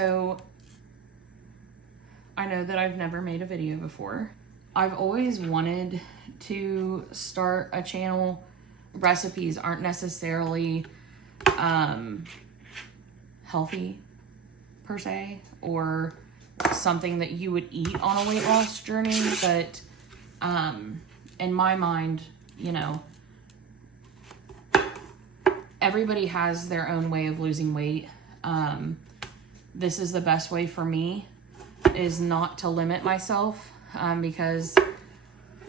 So I know that I've never made a video before. I've always wanted to start a channel. Recipes aren't necessarily healthy per se, or something that you would eat on a weight loss journey, but in my mind, you know, everybody has their own way of losing weight. This is the best way for me, is not to limit myself, because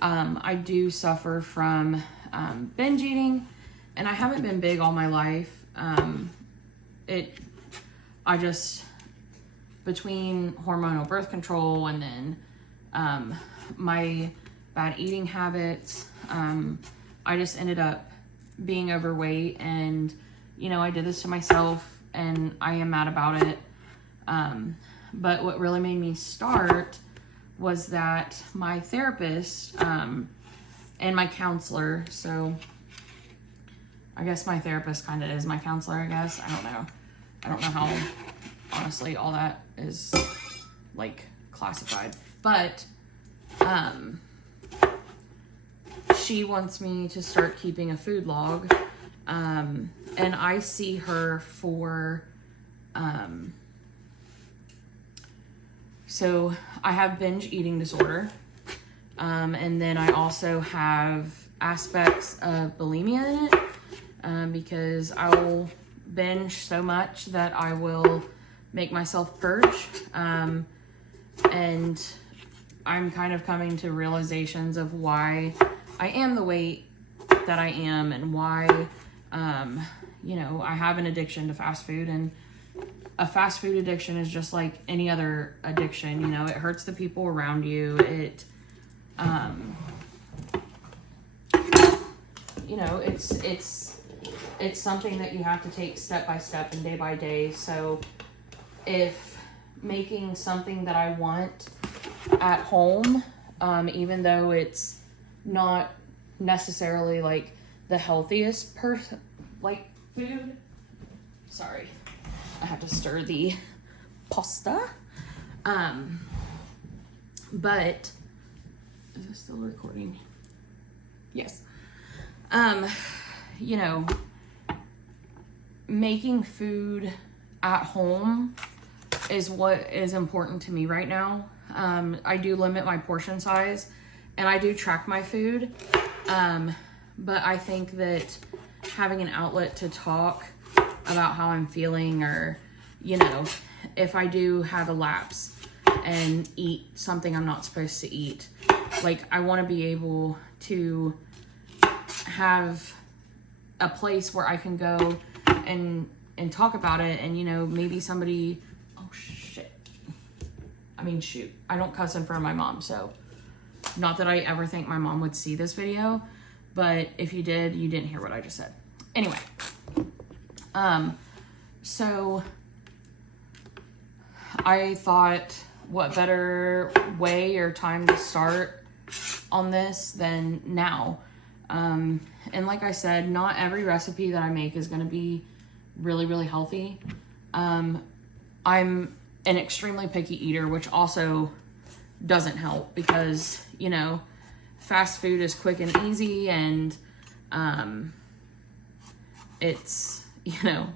I do suffer from binge eating, and I haven't been big all my life. I just, between hormonal birth control and then my bad eating habits, I just ended up being overweight, and you know, I did this to myself and I am mad about it. But what really made me start was that my therapist and my counselor, so I guess my therapist kind of is my counselor, I guess. I don't know how, honestly, all that is like classified, but she wants me to start keeping a food log, and I see her for so I have binge eating disorder, and then I also have aspects of bulimia in it, because I will binge so much that I will make myself purge, and I'm kind of coming to realizations of why I am the weight that I am, and why you know, I have an addiction to fast food, and a fast food addiction is just like any other addiction. You know, it hurts the people around you. It you know, it's something that you have to take step by step and day by day. So if making something that I want at home, even though it's not necessarily like the healthiest food, sorry, I have to stir the pasta, but is it still recording? Yes. You know, making food at home is what is important to me right now. I do limit my portion size, and I do track my food. But I think that having an outlet to talk about how I'm feeling, or, you know, if I do have a lapse and eat something I'm not supposed to eat, like, I want to be able to have a place where I can go and talk about it. And, you know, maybe somebody, oh shit, I mean, shoot, I don't cuss in front of my mom, so not that I ever think my mom would see this video, but if you did, you didn't hear what I just said. Anyway, so I thought, what better way or time to start on this than now? And like I said, not every recipe that I make is going to be really, really healthy. I'm an extremely picky eater, which also doesn't help, because, you know, fast food is quick and easy, and it's, you know,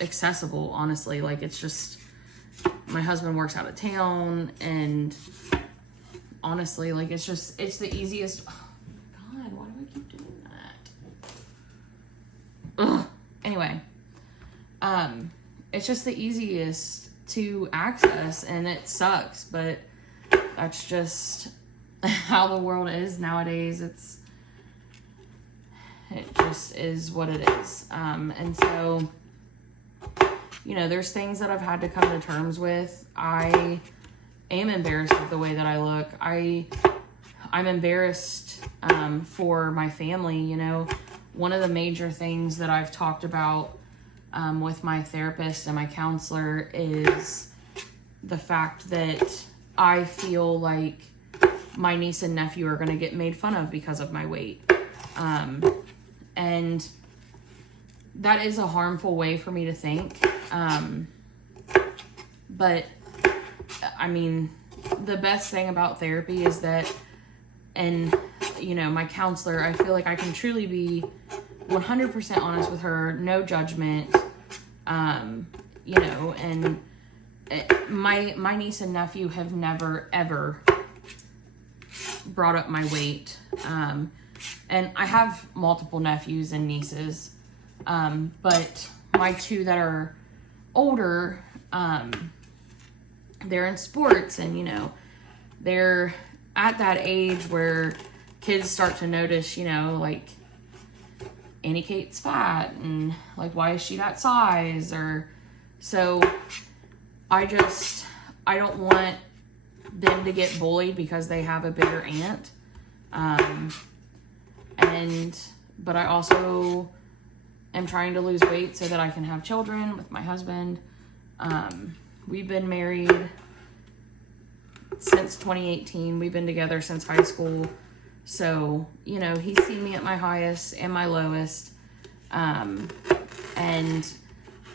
accessible, honestly. Like, it's just, my husband works out of town, and honestly, like, it's the easiest. Oh God, why do I keep doing that? Ugh. Anyway, it's just the easiest to access, and it sucks, but that's just how the world is nowadays. It just is what it is. And so, you know, there's things that I've had to come to terms with. I am embarrassed with the way that I look. I'm embarrassed for my family. You know, one of the major things that I've talked about with my therapist and my counselor is the fact that I feel like my niece and nephew are going to get made fun of because of my weight. And that is a harmful way for me to think. But I mean, the best thing about therapy is that, and you know, my counselor, I feel like I can truly be 100% honest with her, no judgment, you know, and my niece and nephew have never ever brought up my weight, and I have multiple nephews and nieces, but my two that are older, they're in sports, and you know, they're at that age where kids start to notice, you know, like, Annie Kate's fat, and like, why is she that size? Or so I don't want them to get bullied because they have a bigger aunt. But I also am trying to lose weight so that I can have children with my husband. We've been married since 2018. We've been together since high school. So, you know, he's seen me at my highest and my lowest, and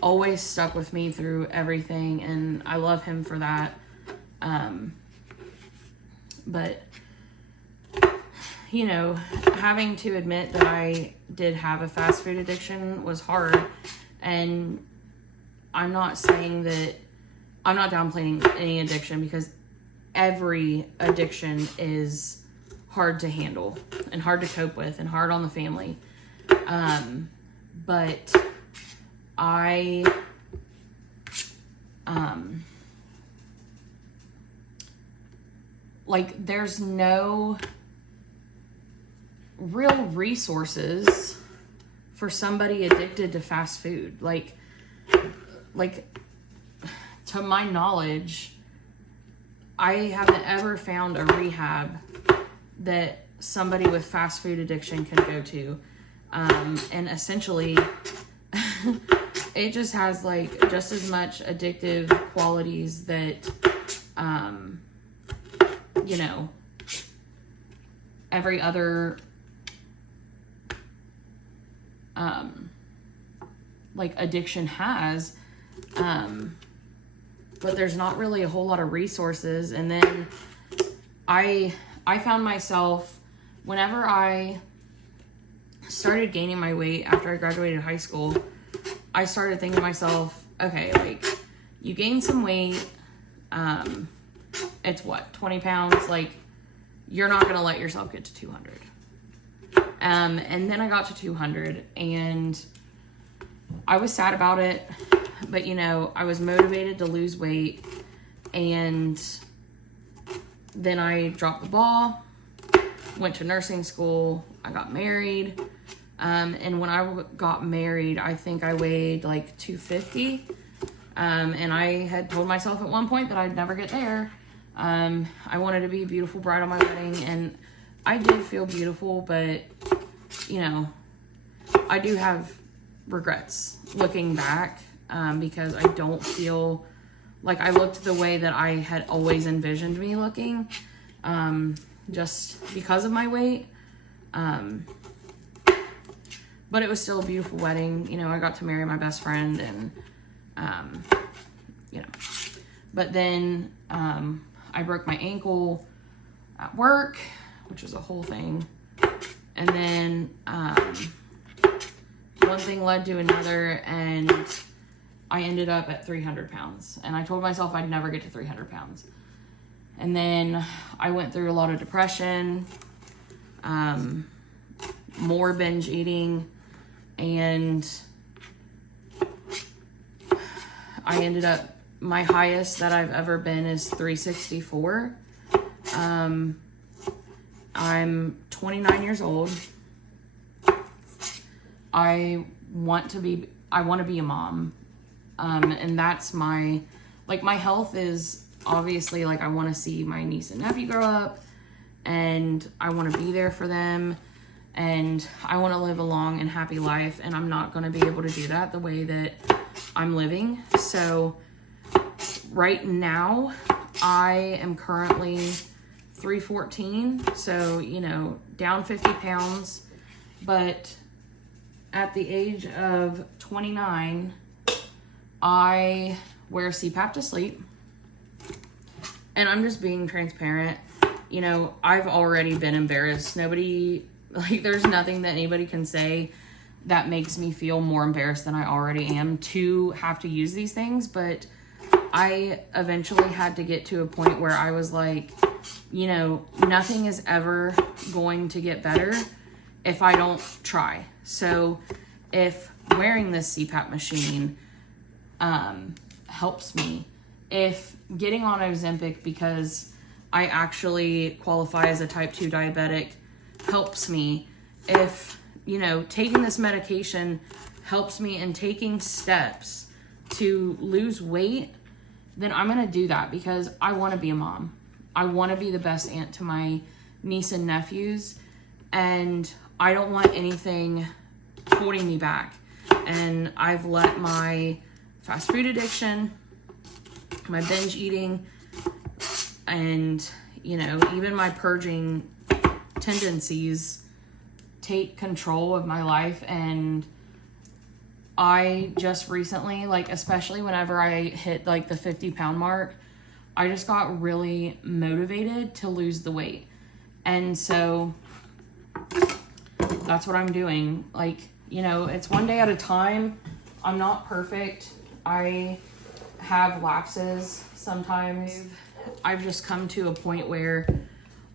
always stuck with me through everything. And I love him for that. But, you know, having to admit that I did have a fast food addiction was hard. And I'm not saying that, I'm not downplaying any addiction, because every addiction is hard to handle and hard to cope with and hard on the family. But I, like, there's no real resources for somebody addicted to fast food. Like to my knowledge, I haven't ever found a rehab that somebody with fast food addiction can go to. And essentially, it just has like just as much addictive qualities that, you know, every other, like addiction has. But there's not really a whole lot of resources. And then I found myself, whenever I started gaining my weight after I graduated high school, I started thinking to myself, okay, like, you gain some weight, it's what, 20 pounds? Like, you're not going to let yourself get to 200. And then I got to 200, and I was sad about it, but you know, I was motivated to lose weight, and then I dropped the ball, went to nursing school, I got married, and when I got married, I think I weighed like 250, and I had told myself at one point that I'd never get there. I wanted to be a beautiful bride on my wedding, and I did feel beautiful, but you know, I do have regrets looking back, because I don't feel like I looked the way that I had always envisioned me looking, just because of my weight. But it was still a beautiful wedding. You know, I got to marry my best friend, and, you know, but then, I broke my ankle at work, which was a whole thing. And then, one thing led to another, and I ended up at 300 pounds. And I told myself I'd never get to 300 pounds. And then I went through a lot of depression, more binge eating, and I ended up, my highest that I've ever been is 364. I'm 29 years old. I want to be a mom. And that's my health is obviously, like, I want to see my niece and nephew grow up, and I want to be there for them, and I want to live a long and happy life, and I'm not going to be able to do that the way that I'm living. So right now I am currently 314, so, you know, down 50 pounds, but at the age of 29, I wear CPAP to sleep. And I'm just being transparent. You know, I've already been embarrassed. Nobody, like, there's nothing that anybody can say that makes me feel more embarrassed than I already am to have to use these things. But I eventually had to get to a point where I was like, you know, nothing is ever going to get better if I don't try. So if wearing this CPAP machine helps me, if getting on Ozempic because I actually qualify as a type 2 diabetic helps me, if, you know, taking this medication helps me in taking steps to lose weight, then I'm going to do that because I want to be a mom. I want to be the best aunt to my niece and nephews, and I don't want anything holding me back. And I've let my fast food addiction, my binge eating, and, you know, even my purging tendencies take control of my life. And I just recently, like, especially whenever I hit like the 50-pound mark, I just got really motivated to lose the weight. And so that's what I'm doing. Like, you know, it's one day at a time. I'm not perfect. I have lapses sometimes. I've just come to a point where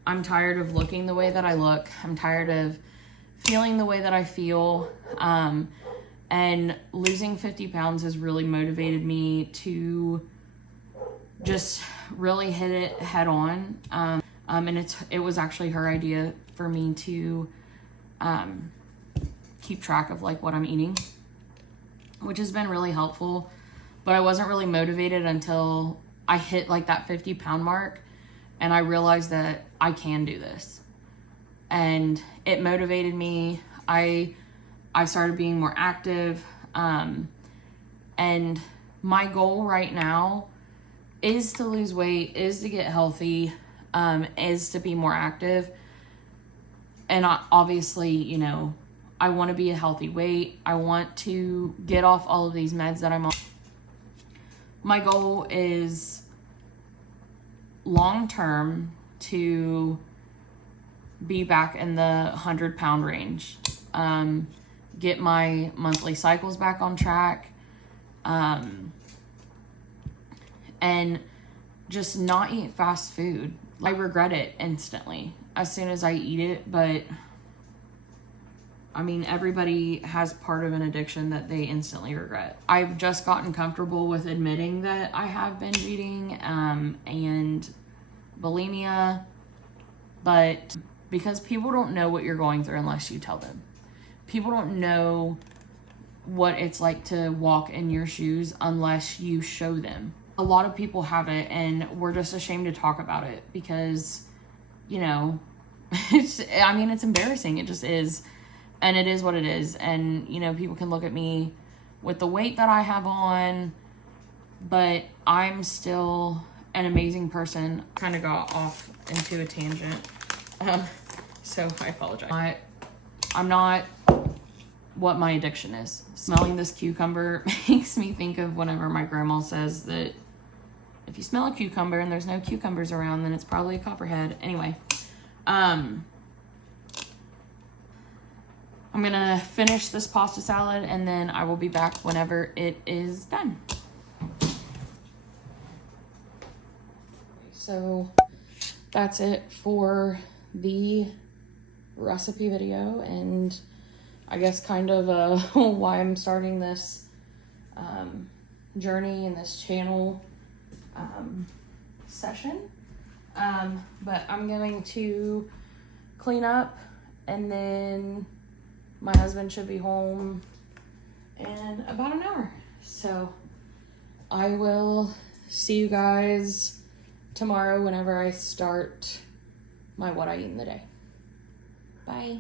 I'm tired of looking the way that I look. I'm tired of feeling the way that I feel. And losing 50 pounds has really motivated me to just really hit it head on. And it was actually her idea for me to keep track of like what I'm eating, which has been really helpful. But I wasn't really motivated until I hit like that 50-pound mark, and I realized that I can do this. And it motivated me. I started being more active. And my goal right now is to lose weight, is to get healthy, is to be more active. And obviously, you know, I want to be a healthy weight. I want to get off all of these meds that I'm on. My goal is long term to be back in the 100-pound range. Get my monthly cycles back on track. And just not eat fast food. I regret it instantly as soon as I eat it, but I mean, everybody has part of an addiction that they instantly regret. I've just gotten comfortable with admitting that I have binge eating and bulimia, but because people don't know what you're going through unless you tell them. People don't know what it's like to walk in your shoes unless you show them. A lot of people have it, and we're just ashamed to talk about it because, you know, it's embarrassing. It just is. And it is what it is. And, you know, people can look at me with the weight that I have on, but I'm still an amazing person. Kind of got off into a tangent. So I apologize. I'm not what my addiction is. Smelling this cucumber makes me think of whenever my grandma says that if you smell a cucumber and there's no cucumbers around, then it's probably a copperhead. Anyway, I'm gonna finish this pasta salad and then I will be back whenever it is done. So that's it for the recipe video, and I guess kind of why I'm starting this journey and this channel session. But I'm going to clean up, and then my husband should be home in about an hour. So I will see you guys tomorrow whenever I start my what I eat in the day. Bye.